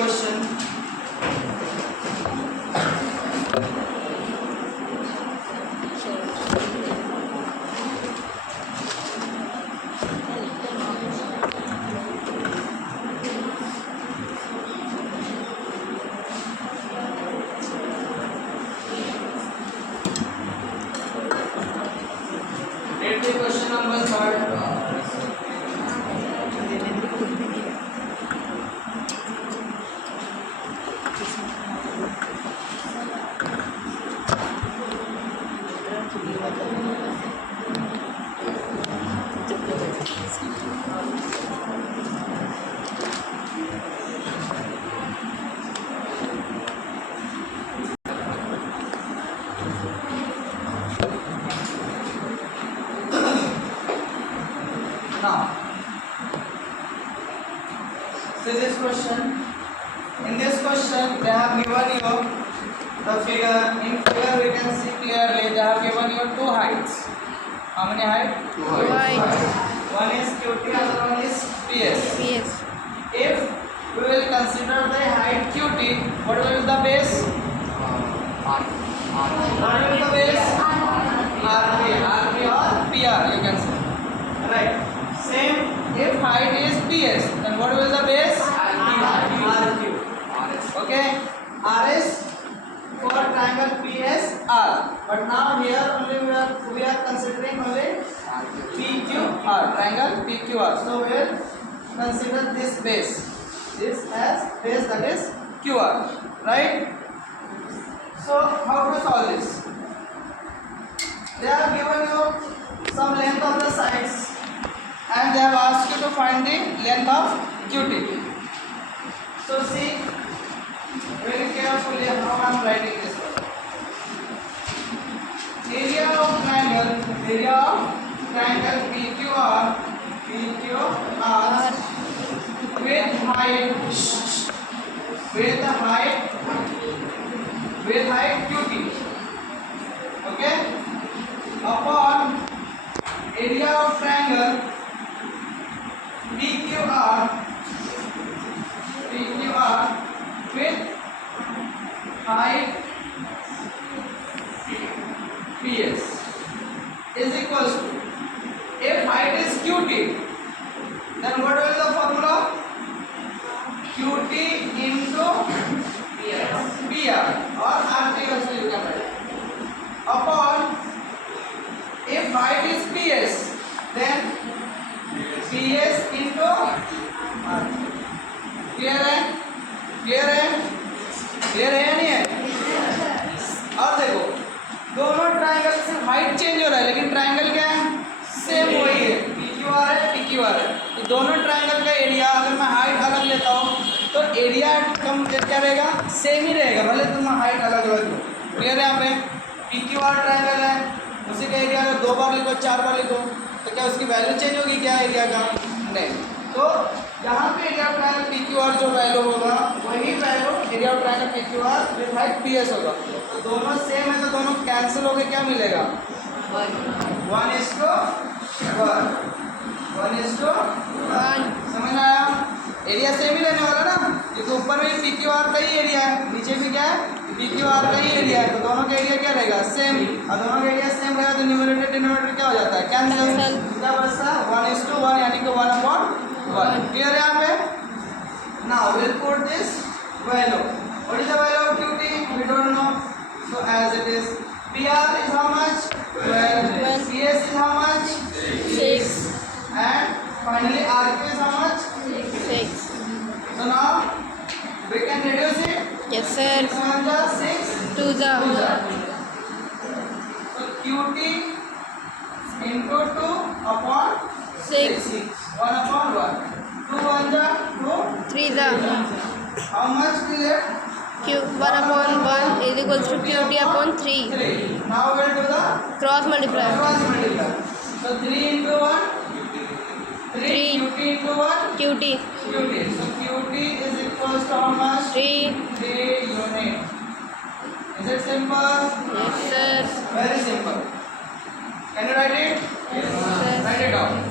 question. Read the question number third. Now, so this question. In this question, they have given you the figure. In figure, we can see clearly they have given you two heights. How many heights? Two heights. One is QT, other one is PS. PS. If we will consider the height QT, what will be the base? What will be the base? RP or PR, you can say. Right. Same. If height is PS, then what will the base? RQ. Okay. RS for triangle PSR. But now here only we are considering only PQR, triangle PQR. So we will consider this base. This as base, that is QR. Right? So how to solve this? They have given you some length of the sides and they have asked you to find the length of QT. So see very carefully how I am writing this one. Area of triangle PQR with height QT. Okay? Upon area of triangle PQR with height PS is equals to, if height is QT, then what will the formula? QT into PR or RT also you can write. Upon, if height is PS, then PS into RT. Clear है? Clear है? Clear है या नहीं है? और देखो दोनों triangle से हाइट चेंज हो रहा है लेकिन ट्राइंगल क्या है? सेम वही है, PQR है, PQR है. तो दोनों ट्राइंगल का एरिया अगर मैं हाइट अलग लेता हूँ तो एरिया कम क्या रहेगा? सेम ही रहेगा, भले तुम हाइट अलग अलग लो. क्लियर है? यहाँ पे PQR ट्राइंगल है, उसी का एरिया अगर 2 बार लिखो 4 बार लिखो तो क्या उसकी वैल्यू चेंज होगी क्या एरिया का? नहीं. तो यहाँ पे एरिया ऑफ ट्रायंगल PQR जो वैल्यू होगा वही value area of triangle PQR with height PS होगा. तो दोनों सेम है तो दोनों कैंसिल होके क्या मिलेगा? 1:1. समझ में आया? एरिया सेम ही रहने वाला ना, क्योंकि ऊपर में PQR का ही एरिया है, नीचे भी क्या है? PQR का ही एरिया है. तो दोनों का एरिया क्या रहेगा? सेम. और दोनों का एरिया सेम रहेगा तो न्यूमरेटर डिनोमिनेटर क्या हो जाता है? कैंसिल. क्या बचता? 1:1 यानी कि 1/1. Clear यहाँ पे? Now we'll put this value. What is the value of QT? We don't know. So as it is, PR is how much? 12. CS is how much? 6. And finally RQ is how much? 6. So now we can reduce it. Yes, sir. 6 1 the 6. 2 the. So QT into 2 upon 6. 1/1. 2 1 the 2. 3 the. How much we left? Q 1/1 is equals to QT upon 3. 3. Now we'll do the Cross multiply. cross multiply. So 3 into 1. 3 3. QT into 1. QT. QT. So QT is equals to how much? 3. 3 unit. Is it simple? Yes, sir. Very simple. Can you write it? Yes, sir. Write it down.